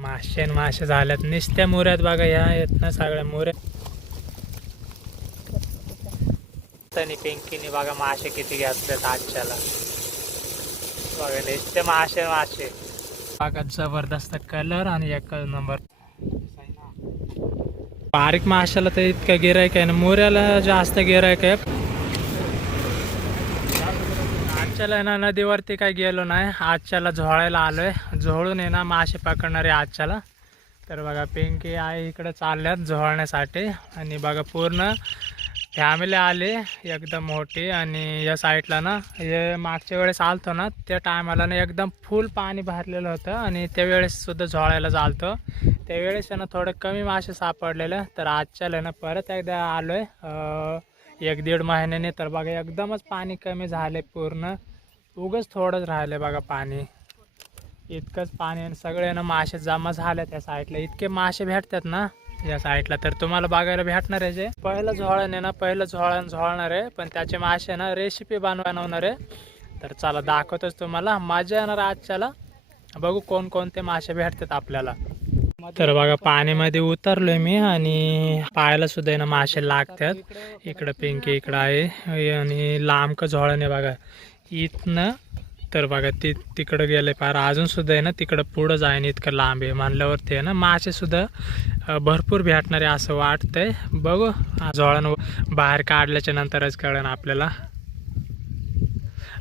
मासे आणि मासे झाल्यात. नुसत्या मोऱ्यात बघा ह्या आहेत ना सगळ्या मुऱ्या. आणि पिंकीने बघा मासे किती घेतलेत आजच्याला. बघा नुसते मासे मासे. बघा जबरदस्त कलर आणि एक नंबर. बारीक माशाला तर इतकं गिरायक आहे ना मोऱ्याला जास्त गिरायक आहे. आजच्याला आहे ना नदीवरती काय गेलो नाही. आजच्याला झोळायला आलो आहे झोळून आहे ना मासे पकडणारे आजच्याला. तर बघा पिंकी आई इकडे चालल्यात झोळण्यासाठी. आणि बघा पूर्ण फॅमिली आली एकदम मोठी. आणि या साईडला ना हे मागच्या वेळेस आलतो ना त्या टायमाला ना एकदम फुल पाणी भरलेलं होतं. आणि त्यावेळेससुद्धा झोळायला चालतो त्यावेळेस आहे ना थोडं कमी मासे सापडलेलं. तर आजच्याला ना परत एकदा आलो आहे एक दीड महिन्याने तर बघा एकदमच पाणी कमी झाले पूर्ण. उगच थोडंच राहिलं बघा पाणी. इतकंच पाणी आणि सगळे ना मासे जमा झाले त्या साईडला इतके मासे भेटतात ना या साईडला तर तुम्हाला बघायला भेटणार आहे जे. पहिलं झोळण आहे ना पहिलं झोळण झोळणार आहे पण त्याचे मासे ना रेसिपी बनवणार आहे. तर चला दाखवतोच तुम्हाला. मजा येणार आजच्याला. बघू कोण कोणते मासे भेटतात आपल्याला. तर बघा पाणीमध्ये उतरलोय मी आणि पायाला सुद्धा ना मासे लागतात. इकडं पिंकी इकडं आहे. आणि लांबक झोळण आहे बघा. इथनं तर बघा ती तिकडं गेले पार. अजून सुद्धा आहे ना तिकडं पुढं जायन इतकं लांब आहे म्हणल्यावरती आहे ना मासे सुद्धा भरपूर भेटणारे असं वाटतंय. बघू झोळण बाहेर काढल्याच्या नंतरच कळण आपल्याला.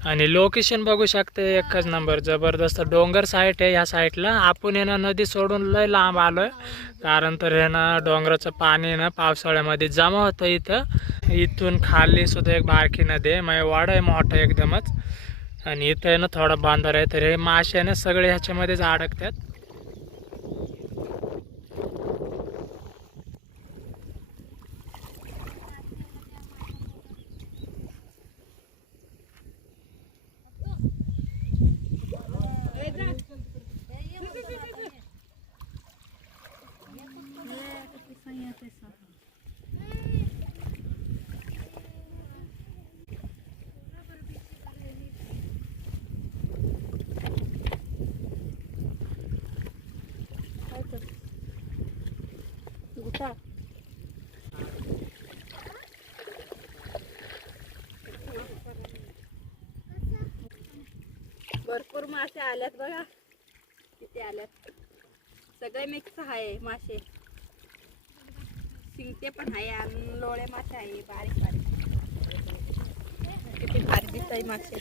आणि लोकेशन बघू शकते एकच नंबर जबरदस्त. डोंगर साईट आहे ह्या साईटला आपण आहे ना नदी सोडून लय लांब आलोय. कारण तर हे ना डोंगराचं पाणी आहे ना पावसाळ्यामध्ये जमा होतं इथं. इथून खाली सुद्धा एक बारकी नदी आहे. म्हणजे वाढ आहे मोठं एकदमच. आणि इथं आहे ना थोडं बांधार आहे. तर हे मासे आहे ना सगळे ह्याच्यामध्येच अडकतात भरपूर मासे आल्यात बघा. किती आल्यात. सगळे मिक्स आहे मासे. शिंगटे पण आहे आणि लोळे मासे आहे. बारीक बारीक. किती भारी दिसत आहे मासे.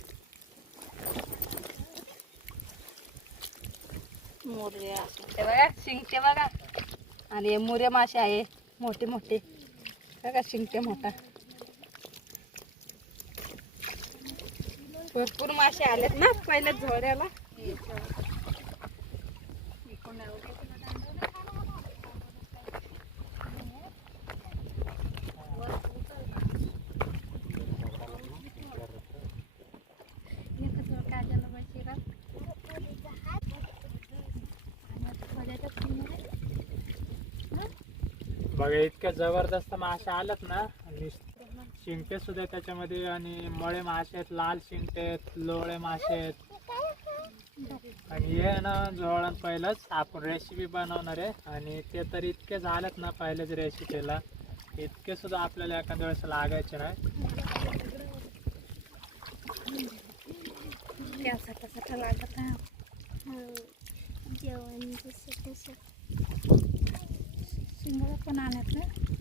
मोरे ते बघा शिंगटे बघा. आणि मुरे मासे आहे. मोठे मोठे. बघा शिंगटे मोठा. भरपूर मासे आलेत ना पहिल्या झोऱ्याला. बघा इतक्या जबरदस्त मासे आलेत ना. शिंगटे सुद्धा त्याच्यामध्ये आणि मळे मासे आहेत लाल शिंगटे आहेत लोळे मासे आहेत. आणि हे ना जवळ पहिलंच आपण रेसिपी बनवणार आहे. आणि ते तर इतके झालेत ना पहिलेच रेसिपीला इतके सुद्धा आपल्याला एखाद्या वेळेस लागायचे नाही. लागत जेवण पण आणत ना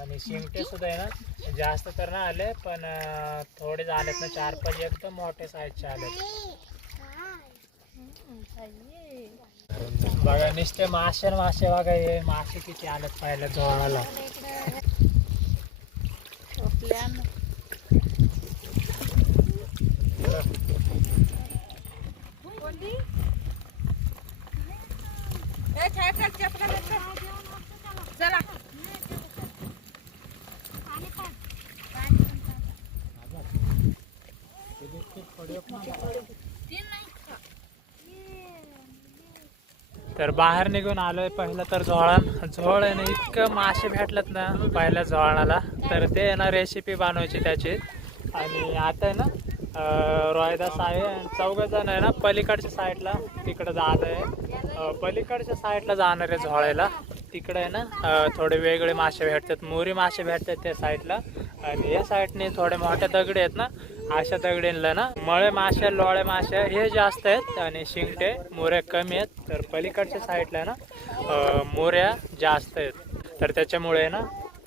आणि शिंगटे सुद्धा आहे ना जास्त तर नाही आले पण थोडे झालेत ना चार पाच एक तर मोठे साईजचे आलेत. बघा नुसते मासे मासे बघा हे मासे किती आलेत पाहिलं जोळाला चला तर बाहेर निघून आलोय पहिलं तर झोळण झोळ आहे ना इतकं मासे भेटलेत ना पहिल्या झोळणाला तर ते आहे ना रेसिपी बनवायची त्याची. आणि आता आहे ना अं, रोहिदास आहे चौघ जण आहे ना पलीकडच्या साईडला तिकडं जात आहे. पलीकडच्या साईडला जाणार आहे झोळायला तिकडे आहे ना थोडे वेगळे मासे भेटतात. मोरी मासे भेटतात त्या साईडला. आणि या साईडने थोडे मोठे दगडे आहेत ना अशा दगडींना ना मळे मासे लोळे मासे हे जास्त आहेत आणि शिंगटे मोऱ्या कमी आहेत. तर पलीकडच्या साईडला ना मोऱ्या जास्त आहेत. तर त्याच्यामुळे ना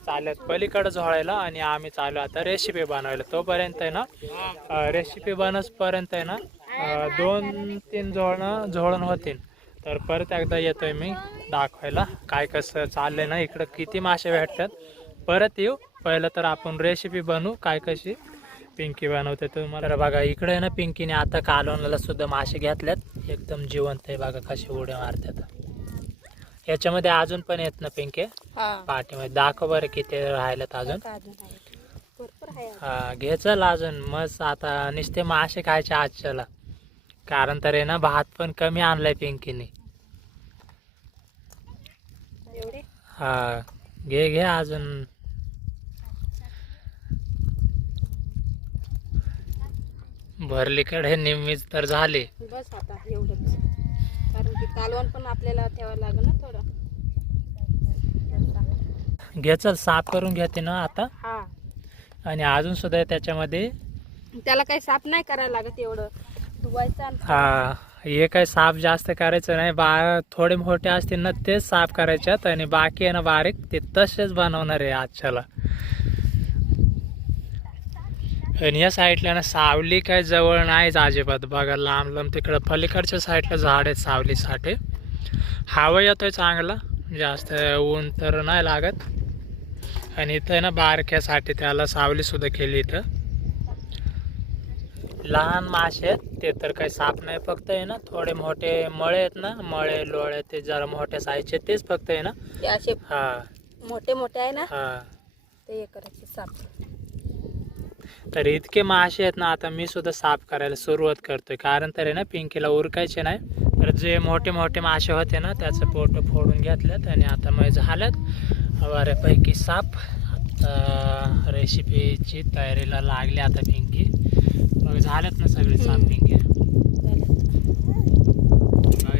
चालत पलीकडे झोळायला आणि आम्ही चालू आता रेसिपी बनवायला. तोपर्यंत आहे ना रेसिपी बनसपर्यंत आहे ना दोन तीन झोळणं झोळण होतील. तर परत एकदा येतोय मी दाखवायला काय कसं चाललंय ना इकडं किती मासे भेटतात. परत येऊ. पहिलं तर आपण रेसिपी बनवू काय कशी. पिंकी बनवते तुम्हाला तर बघा इकडे आहे ना पिंकीने आता कालवणाला सुद्धा मासे घेतल्यात. एकदम जिवंत आहे बघा कसे उड्या मारतात. याच्यामध्ये अजून पण येत ना पिंके? हा. पाठीमध्ये. दाखव बरं किती राहिलेत अजून. हा घे चल अजून. मस्त आता नुसते मासे खायचे आजच्याला. कारण तर आहे ना भात पण कमी आणलाय पिंकीने. हा घे घे अजून. भरलीकडे निम्मीच तर झाले. बस आता एवढंच. कारण की कालवण पण आपल्याला ठेवायला लागेल ना थोडं. घे चल साफ करून घेते ना आता. हा. आणि अजून सुद्धा त्याच्यामध्ये त्याला काही साफ नाही करायला लागत एवढं. धुवायचं हा हे काय साफ जास्त करायचं नाही. बा थोडे मोठे असतील ना तेच साफ करायच्यात आणि बाकी आहे ना बारीक ते तसेच बनवणार आहे आजच्याला. आणि या साईडला ना सावली काय जवळ नाहीच अजिबात. बघा लांब लांब तिकडं. पलीकडच्या साईडला झाड आहेत सावलीसाठी हवा येतोय चांगला. जास्त ऊन तर नाही लागत. आणि इथं ना बारक्यासाठी त्याला सावली सुद्धा केली इथं. लहान मासे आहेत. ते तर काही साप नाही फक्त आहे ना. थोडे मोठे मळे आहेत ना. मळे लोळे ते जरा मोठ्या साईजचे तेच फक्त आहे ना. असे हा. मोठे मोठे आहे ना? हा. ते हे करायचे साफ तर इतके मासे आहेत ना आता मी सुद्धा साफ करायला सुरुवात करतोय. कारण तर आहे ना पिंकीला उरकायचे नाही. तर जे मोठे मोठे मासे होते ना त्याचं पोट फोडून घेतल्यात आणि आता मग झाल्यात. बऱ्यापैकी साफ आता रेसिपीची तयारीला लागली आता पिंकी. मग झाल्यात ना सगळे साफ. पिंकी.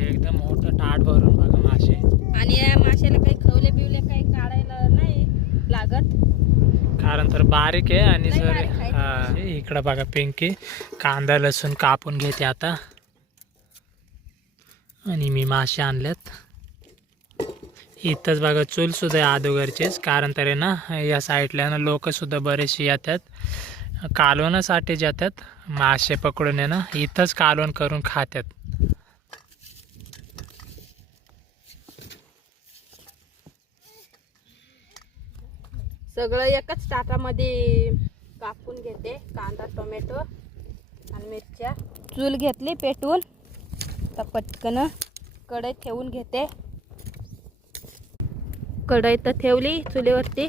एकदम मोठं ताट भरून बघा मासे. आणि या माशाला काही खवले बिवले काही काढायला नाही लागत. कारण तर बारीक आहे आणि. हा. इकडं बघा पिंकी. कांदा लसूण कापून घेते आता. आणि मी मासे आणल्यात. इथंच बघा चूल सुद्धा आहे अगोदरचीच कारण तर आहे ना या साईडला ना लोक सुद्धा बरेचसे येतात. कालवणासाठी जातात. मासे पकडून आहे ना इथंच कालवण करून खातात सगळं एकच ताटामध्ये कापून घेते कांदा टोमॅटो आणि मिरच्या. चूल घेतली पेटवून. तर पटकन कढई ठेवून घेते. कढई तर ठेवली चुलीवरती.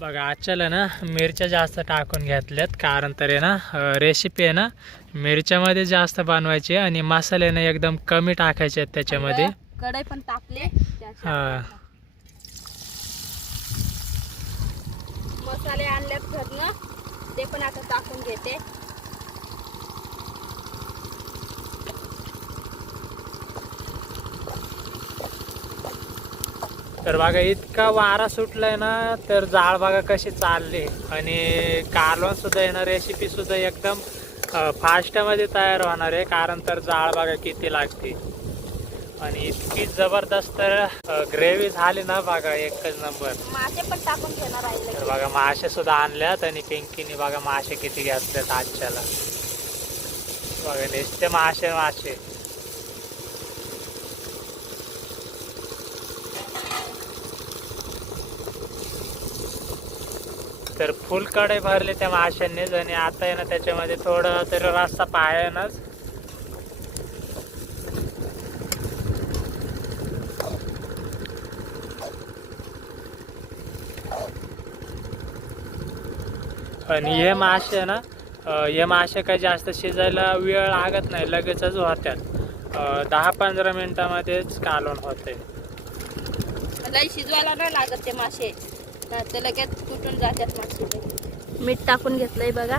बघा आजच्याला ना मिरच्या जास्त टाकून घेतल्यात. कारण तर आहे ना रेसिपी आहे ना मिरच्यामध्ये जास्त बनवायची आणि मसाले ना एकदम कमी टाकायचे आहेत त्याच्यामध्ये. कढई पण तापले हा. मसाले आणल्यात घरनं. ते पण आता टाकून घेते. तर बघा इतका वारा सुटलाय ना तर जाळ बघा कशी चालली. आणि कालवण सुद्धा येणार रेसिपी सुद्धा एकदम फास्टमध्ये तयार होणार आहे. कारण तर जाळ बघा किती लागते. आणि इतकी जबरदस्त ग्रेव्ही झाली ना बघा एकच नंबर मासे पण टाकून घेणार तर. बघा मासे सुद्धा आणल्यात आणि पिंकीने बघा मासे किती घेतलेत आजच्याला. बघा नुसते मासे मासे. तर फुल कढई भरले त्या माशांनीच आणि आता आहे ना त्याच्यामध्ये थोडं तरी रस्ता पायानच आणि हे मासे ना हे मासे काही जास्त शिजायला वेळ लागत नाही लगेचच होत्यात दहा पंधरा मिनिटामध्येच कालवण होते. लई शिजवायला नाही लागत ते मासे. ते लगेच कुठून जातात मासे मीठ टाकून घेतलंय बघा.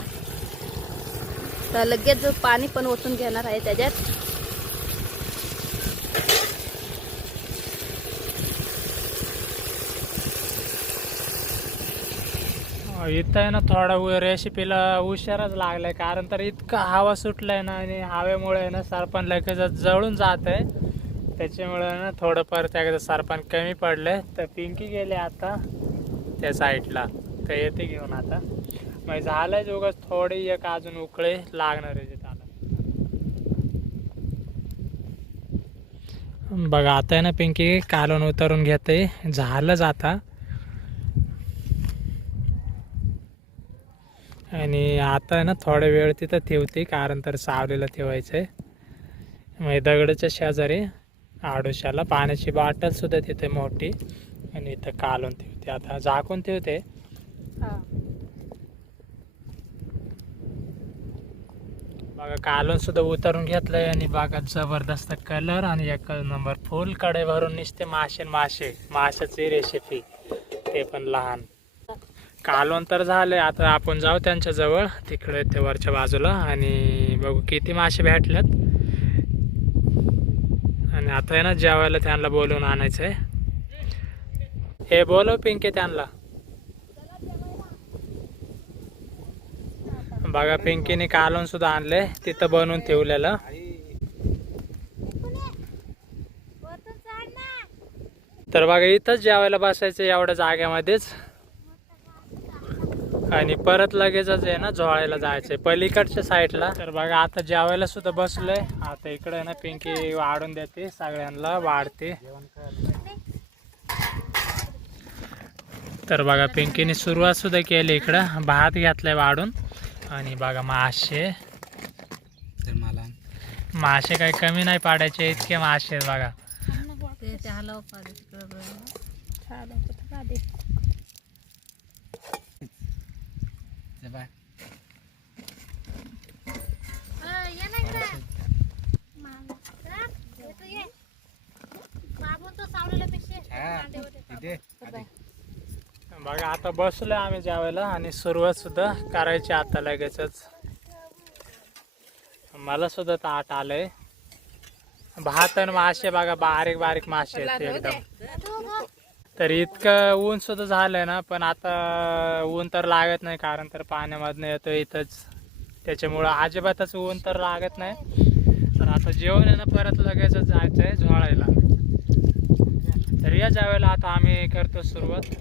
तर लगेच पाणी पण ओतून घेणार आहे त्याच्यात. इथं आहे ना थोडा उ- रेसिपीला उशिराच लागलाय. कारण तर इतका हवा सुटलाय ना आणि हवेमुळे आहे ना सरपण लगेच जळून जात आहे. त्याच्यामुळे ना थोडं परत एकदा सरपण कमी पडलंय. तर पिंकी गेले आता त्या साईडला तर येते घेऊन आता. मग झालंय जोगच थोडी एक अजून उकळे लागणार आहे त्याला बघा आता आहे ना पिंकी कालून उतरून घेते. झालंच आता. आणि आता आहे ना थोडा वेळ तिथं ठेवते कारण तर सावलीला ठेवायचं आहे मग दगडाच्या शेजारी आडोशाला पाण्याची बाटल सुद्धा तिथे मोठी आणि इथं कालून ठेवते. आता झाकून ठेवते. बघा कालून सुद्धा उतरून घेतलंय आणि बघा जबरदस्त कलर आणि एक नंबर फुलकडे भरून निसते मासे मासे. माशाची रेसिपी ते पण लहान. कालोन तर झाले आता आपण जाऊ त्यांच्याजवळ तिकडे ते वरच्या बाजूला. आणि बघू किती मासे भेटल्यात. आणि आता आहे ना जेवायला त्यांना बोलवून आणायचं आहे हे बोलव पिंके त्यांना. बघा पिंकीने कालून सुद्धा आणले तिथं बनवून ठेवलेलं. तर बघा इथंच जेवायला बसायचं एवढ्या जाग्यामध्येच आणि परत लगेचच आहे ना झोळायला जायचंय. पलीकडच्या साईडला. तर बघा आता जेवायला सुद्धा बसलोय. आता इकडे आहे ना पिंकी वाढून देते. सगळ्यांना वाढते. तर बघा पिंकीने सुरुवात सुद्धा केली इकडं. भात घातलाय वाढून. आणि बघा मासे. तर मला मासे काही कमी नाही पाडायचे इतके मासे आहेत बघा ते ते हलव पाहिजे तिकडं छान आहे, कुठं का दे. ते बाय हा इथे आधी. बघा आता बसलो आम्ही जेवायला आणि सुरुवात सुद्धा करायची आता लगेचच. मला सुद्धा ताट आलंय. भात आणि मासे बघा बारीक बारीक मासे आहेत एकदम. तर इतकं ऊन सुद्धा झालंय ना पण आता ऊन तर लागत नाही कारण तर पाण्यामधनं येतो इथंच. त्याच्यामुळं अजिबातच ऊन तर लागत नाही. तर आता जेवण आहे ना परत लगेचच जायचं आहे झोळायला. तर या ज्यावेळेला आता आम्ही करतो सुरुवात.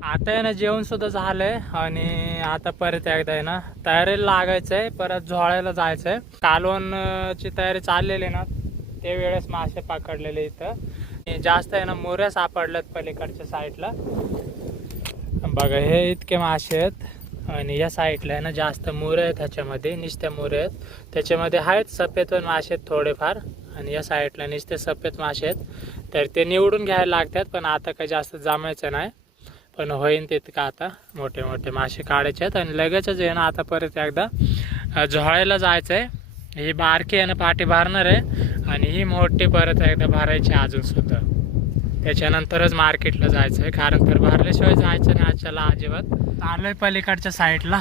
आता आहे ना जेवण सुद्धा झालंय आणि आता परत एकदा आहे ना तयारीला लागायचंय परत झोळायला जायचंय. कालवणची तयारी चाललेली ना ते वेळेस मासे पकडलेले इथं. आणि जास्त आहे ना मोऱ्या सापडल्यात पलीकडच्या साईडला बघा हे इतके मासे आहेत आणि या साईडला आहे ना जास्त मोर आहेत ह्याच्यामध्ये नुसत्या मोर आहेत. त्याच्यामध्ये आहेत सफेद पण मासे आहेत थोडेफार आणि या साईडला नुसते सफेद मासे आहेत. तर ते निवडून घ्यायला लागतात पण आता काही जास्त जमायचं नाही. पण होईन तितकं आता. मोठे मोठे मासे काढायचे आहेत आणि लगेचच आहे ना आता परत एकदा झोळायला जायचं आहे ही बारकी आहे ना पाठी भरणार आहे आणि ही मोठी परत एकदा भरायची अजून सुद्धा. त्याच्यानंतरच मार्केटला जायचं आहे कारण तर भरल्याशिवाय जायचं नाही आजच्याला अजिबात. आलोय पलीकडच्या साईडला.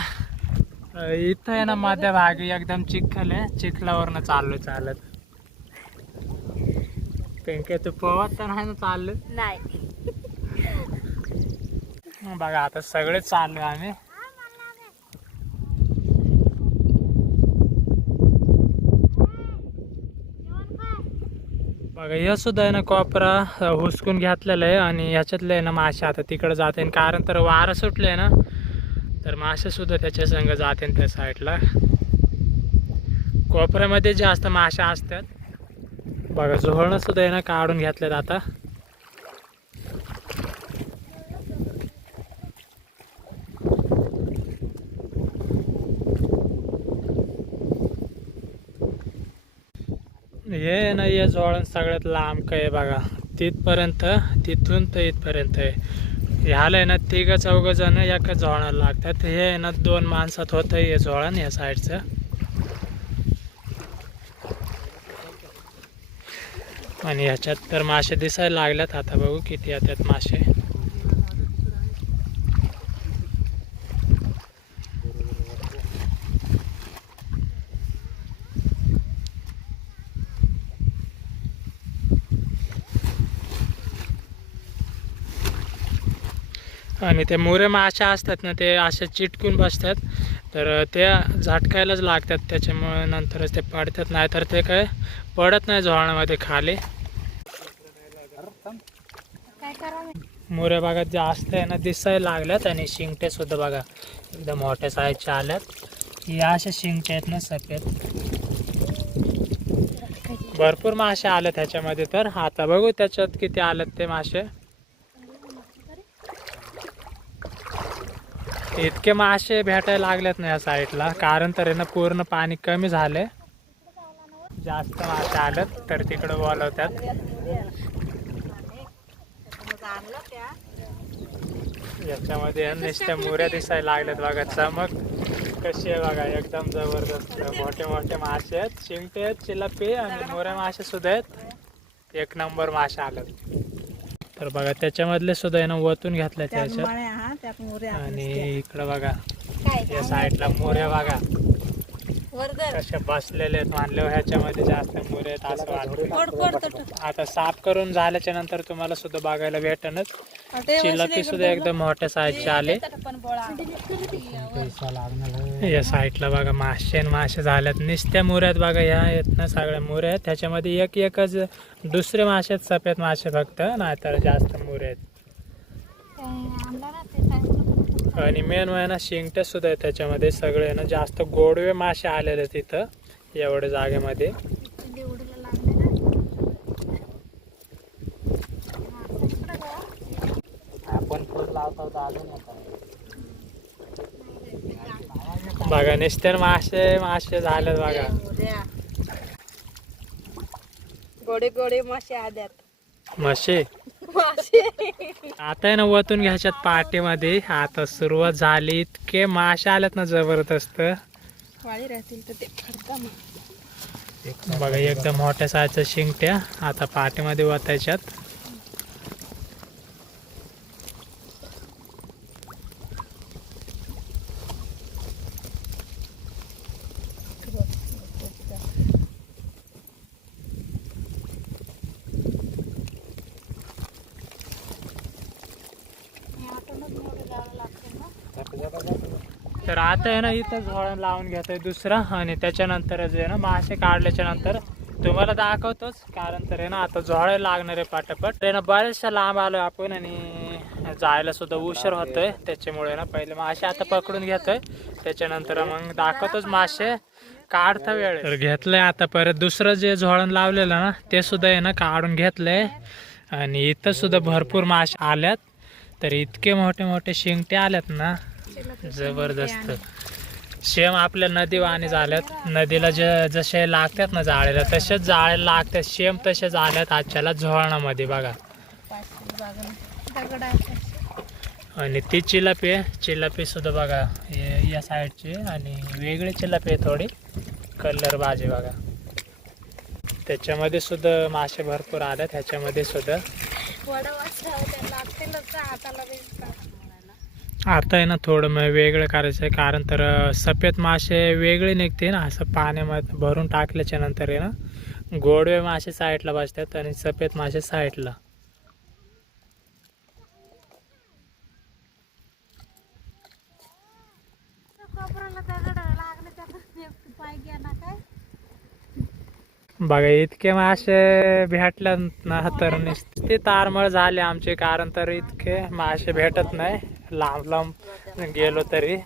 इथं आहे ना मध्यभागी एकदम चिखल आहे. चिखलावरनं चाललोय चालत. पिंके तू पोहत तर नाही ना चाललोय नाही. बघा आता सगळे चाललोय आम्ही. बघा हे सुद्धा आहे ना कोपरा हुसकून घेतलेला आहे आणि ह्याच्यातले आहे ना मासे आता तिकडं जाते कारण तर वारं सुटले आहे ना तर मासेसुद्धा त्याच्या संग जाते त्या साईडला. कोपऱ्यामध्ये जास्त मासे असतात. बघा झोळणंसुद्धा आहे ना काढून घेतल्यात आता. हे ना हे जोळण सगळ्यात लांब आहे बघा. तिथपर्यंत तिथून तर इथपर्यंत आहे. ह्याला आहे ना तिघं चौघं जण एका जोळणाला लागतात. हे आहे ना दोन माणसात होतं हे जोळण या साईडचं. आणि ह्याच्यात तर मासे दिसायला लागल्यात. आता बघू किती येतात मासे. आणि ते मोरे मासे असतात ना ते असे चिटकून बसतात. तर ते झटकायलाच लागतात. त्याच्यामुळे नंतरच ते पडतात. नाही तर ते काय पडत नाही झोळणामध्ये खाली. मोऱ्या भागात जे असतं आहे ना दिसायला लागल्यात आणि शिंगटे सुद्धा बघा एकदम मोठ्या साईजचे आल्यात. या अशा शिंगटे आहेत ना सफेद. भरपूर मासे आले त्याच्यामध्ये तर आता बघू त्याच्यात किती आलेत ते मासे. इतके मासे भेटायला लागलेत ना या साईडला. कारण तर आहे ना पूर्ण पाणी कमी झाले जास्त मासे आलेत तर तिकडे बोलवतात. याच्यामध्ये नुसत्या मुऱ्या दिसायला लागल्यात बघा. चमक कशी आहे बघा एकदम जबरदस्त. मोठे मोठे मासे आहेत चिमटे आहेत चिलापी आणि मोऱ्या मासे सुद्धा आहेत. एक नंबर मासे आलेत. तर बघा त्याच्यामधले सुद्धा यानं ना वतून घेतल्या त्याच्यात आणि इकडं बघा या साईडला मोऱ्या बघा. वर्दर कशा बसलेले आहेत मानल्यावर ह्याच्यामध्ये जास्त मोरे आहेत असं वाटतं. आता साफ करून झाल्याच्यानंतर तुम्हाला सुद्धा बघायला भेटणच चिलापी सुद्धा एकदम मोठ्या साईजचे आले. या साईडला बघा मासे आणि मासे झाल्यात. नुसत्या मुऱ्यात बघा ह्या आहेत ना सगळ्या मुऱ्या आहेत. त्याच्यामध्ये एक एकच दुसरे मासे आहेत सफेद मासे फक्त नाहीतर जास्त मुरे आहेत. आणि मेन आहे ना शिंगटे सुद्धा आहेत त्याच्यामध्ये सगळे ना जास्त गोडवे मासे आलेले आहेत तिथं एवढ्या जागेमध्ये. आपण बघा नुसते मासे मासे झालेत बघा. गोडे गोडे मासे आद्यात मासे आता आहे ना वतून घ्यायच्यात पार्टीमध्ये. आता सुरुवात झाली इतके मासे आलेत ना जबरदस्त. राहतील तर ते बघा एकदम मोठ्या साईजच्या शिंगट्या. आता पार्टीमध्ये वतायच्यात तर आता आहे ना इथं झोळण लावून घेत आहे दुसरा. आणि त्याच्यानंतर जे आहे ना मासे काढल्याच्या नंतर तुम्हाला दाखवतोच. कारण तर आहे ना आता झोळे लागणार आहे पाटापट. ते ना बऱ्याचशा लांब आलोय आपण आणि जायला सुद्धा उशीर होतोय. त्याच्यामुळे ना पहिले मासे आता पकडून घेतोय. त्याच्यानंतर मग दाखवतोच मासे. काढता वेळ तर घेतलंय आता परत दुसरं जे झोळण लावलेलं ना ते सुद्धा आहे ना काढून घेतलंय. आणि इथं सुद्धा भरपूर मासे आल्यात. तर इतके मोठे मोठे शिंगटे आल्यात ना जबरदस्त. सेम आपल्या नदी वाणी झाल्यात. नदीला जे जसे लागतात ना जाळ्याला तसेच जाळे लागतात. सेम तसेच आल्यात आजच्याला झोळणामध्ये बघा. आणि ती चिलापी आहे. चिलापी सुद्धा बघा हे या साईडची आणि वेगळी चिलापी आहे थोडी. कलर भाजी बघा. त्याच्यामध्ये सुद्धा मासे भरपूर आल्यात. ह्याच्यामध्ये सुद्धा वडा वाजता त्या लागतीलच हाताला बी आता आहे ना थोडं मग वेगळं करायचं आहे कारण तर सफेद मासे वेगळे निघते ना. असं पाण्यामध्ये भरून टाकल्याच्या नंतर आहे ना गोडवे मासे साईडला बसतात आणि सफेद मासे साईडला बघा इतके मासे भेटल्या ना तर नुसते तारमळ झाले आमचे. कारण तर इतके मासे भेटत नाही. लांब लांब गेलो तरी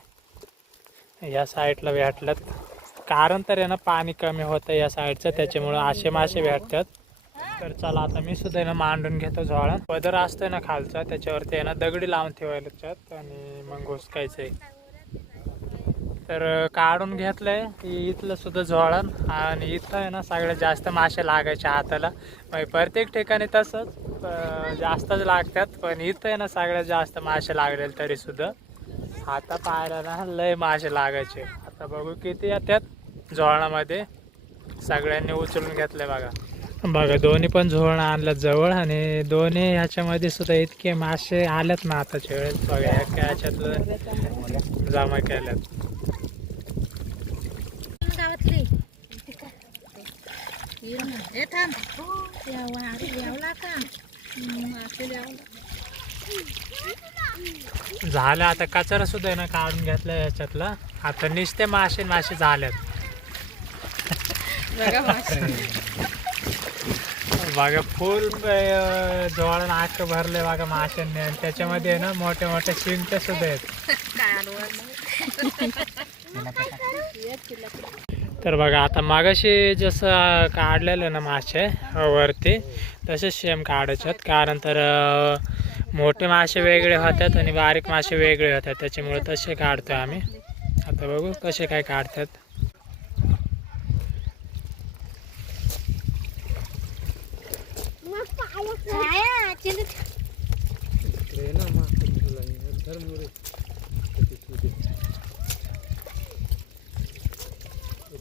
या साईडला भेटलं कारण तर आहे ना पाणी कमी होतं या साईडचं त्याच्यामुळं असे मासे भेटतात. तर चला आता मी सुद्धा ना मांडून घेतो झोळा. पदर असतोय ना खालचा त्याच्यावरती आहे ना दगडी लावून ठेवायला आणि मग घुसकायचं आहे. तर काढून घेतलंय. की इथलं सुद्धा झोळण. आणि इथं आहे ना सगळ्यात जास्त मासे लागायचे हाताला. म्हणजे प्रत्येक ठिकाणी तसंच जास्तच लागतात. पण इथं आहे ना सगळ्यात जास्त मासे लागलेले तरी सुद्धा. हाता पाहायला ना लय मासे लागायचे. आता बघू किती येतात झोळणामध्ये. सगळ्यांनी उचलून घेतले बघा. बघा दोन्ही पण झोळणं आणलं जवळ. आणि दोन्ही ह्याच्यामध्ये सुद्धा इतके मासे आलेत ना आताच्या वेळेस. बघा ह्याच्यातलं जमा केल्यात. हे थांब यावा झालं आता कचरा सुद्धा आहे ना काढून घेतला ह्याच्यातला आता नुसते मासे मासे झालेत. बघा फुल जोळण आख भरले बघा माशांनी. आणि त्याच्यामध्ये आहे ना मोठे मोठे शिंगटे सुद्धा आहेत. तर बघा आता मागाशी जसं काढलेलं ना मासे वरती तसेच सेम काढायच्यात. कारण तर मोठे मासे वेगळे होतात आणि बारीक मासे वेगळे होतात. त्याच्यामुळे तसे काढतो आम्ही. आता बघू कसे काय काढतात.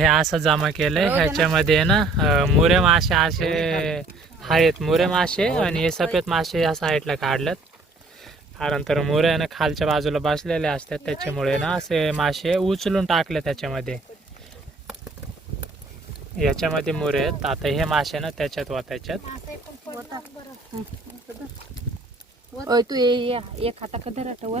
हे असं जमा केलंय. ह्याच्यामध्ये ना मुरे मासे असे आहेत. मुरे मासे आणि हे सफेद मासे या साईडला काढलेत. कारण तर मुरे ना खालच्या बाजूला बसलेले असतात. त्याच्यामुळे ना असे मासे उचलून टाकले त्याच्यामध्ये. याच्यामध्ये मुरे आहेत. आता हे मासे ना त्याच्यात वाटायच्यात तू ये ये. एक हाता कधी वर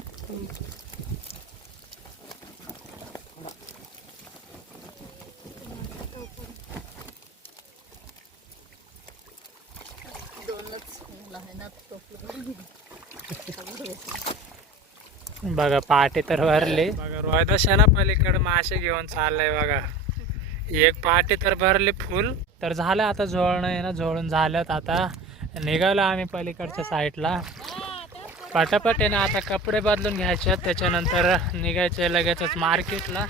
बघा पहाटे तर भरले. बघा रोहिदाशाना पलीकडे मासे घेऊन चाललंय बघा. एक पहाटे तर भरले फुल. तर झालं आता झोळणं आहे ना झोळून झाल्यात आता निघालो आम्ही पलीकडच्या साईडला. पटापट आहे ना आता कपडे बदलून घ्यायचे त्याच्यानंतर निघायचे लगेचच मार्केटला.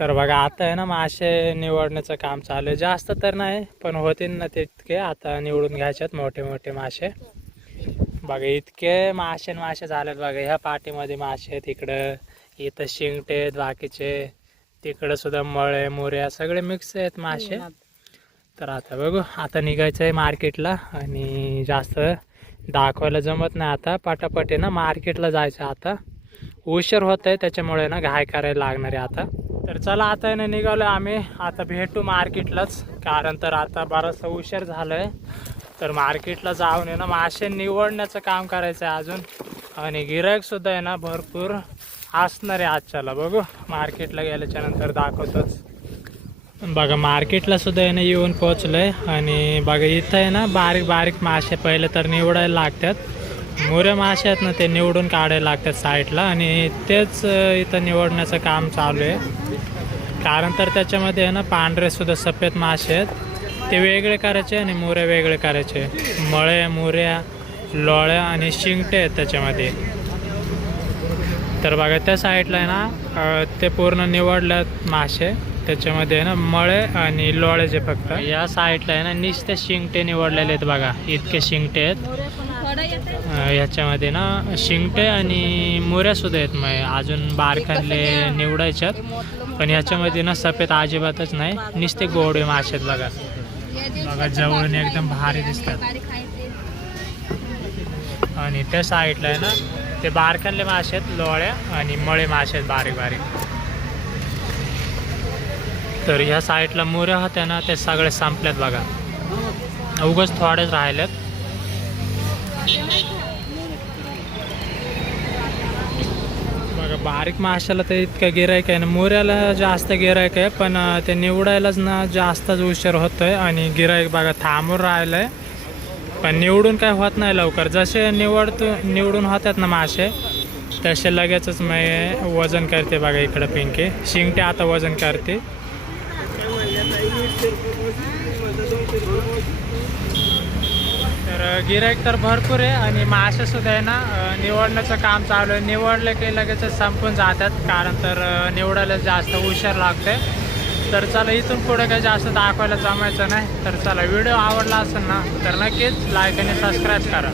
तर बघा आता आहे ना मासे निवडण्याचं काम चालू आहे. जास्त तर नाही पण होतील ना तितके. आता निवडून घ्यायच्यात मोठे मोठे मासे. बघा इतके मासे मासे झालेत बघा ह्या पाठीमध्ये मासे आहेत इकडं इथं शिंगटे आहेत बाकीचे तिकडं सुद्धा मळे मोऱ्या सगळे मिक्स आहेत मासे. तर आता बघू आता निघायचं आहे मार्केटला आणि जास्त दाखवायला जमत नाही आता पटापट ना मार्केटला जायचं आता. उशीर होत आहे त्याच्यामुळे ना घाय करायला लागणार आहे आता. तर चला आता ना निघालो आम्ही. आता भेटू मार्केटलाच कारण तर आता बराचसा उशीर झाला आहे तर मार्केटला जाऊन आहे ना मासे निवडण्याचं काम करायचं आहे अजून. आणि गिरायक सुद्धा आहे ना भरपूर असणार आहे आजच्याला. बघू मार्केटला गेल्याच्यानंतर दाखवतोच. बघा मार्केटला सुद्धा आहे ना येऊन पोचलंय आणि बघा इथं आहे ना बारीक बारीक मासे पहिले तर निवडायला लागतात. मोरे मासे आहेत ना ते निवडून काढायला लागतात साईडला आणि तेच इथं निवडण्याचं काम चालू आहे. कारण तर त्याच्यामध्ये आहे ना पांढरे सुद्धा सफेद मासे आहेत. ते वेगळे करायचे आणि मुरे वेगळे करायचे. मळे मुऱ्या लोळ्या आणि शिंगटे आहेत त्याच्यामध्ये. तर बघा त्या साईडला आहे ना ते पूर्ण निवडल्यात मासे. त्याच्यामध्ये आहे ना मळे आणि लोळ्याचे फक्त. या साईडला आहे ना नुसते शिंगटे निवडलेले आहेत बघा. इतके शिंगटे आहेत. ह्याच्यामध्ये ना शिंगटे आणि मोऱ्या सुद्धा आहेत. मग अजून बारखानले निवडायच्यात. पण ह्याच्यामध्ये ना सफेद अजिबातच नाही. नुसते गोडे मासे आहेत बघा बघा जवळून एकदम भारी दिसतात. आणि त्या साईडला आहे ना ते बारखानले मासे आहेत लोळ्या आणि मळे मासे आहेत बारीक बारीक. तर ह्या साईडला मोऱ्या होत्या ना ते सगळे संपल्यात बघा. उगाच थोडेच राहिलेत बघा बारीक माशाला तर इतकं गिरायक आहे ना मोऱ्याला जास्त गिरायक आहे पण ते निवडायलाच ना जास्तच उशीर होतोय आणि गिरायक बघा थांबून राहिलंय. पण निवडून काय होत नाही लवकर. जसे निवडतो निवडून होतात ना मासे तसे लगेचच मी वजन करते बघा इकडं पिंके. शिंगटे आता वजन करते तर गिराईक तर भरपूर आहे आणि मासे सुद्धा आहे ना निवडण्याचं काम चालू आहे. निवडले की लगेच संपून जातात कारण तर निवडायला जास्त हुशार लागते तर चला इथून पुढे काही जास्त दाखवायला जमायचं नाही. तर चला व्हिडिओ आवडला असेल ना तर नक्कीच लाईक आणि सबस्क्राईब करा.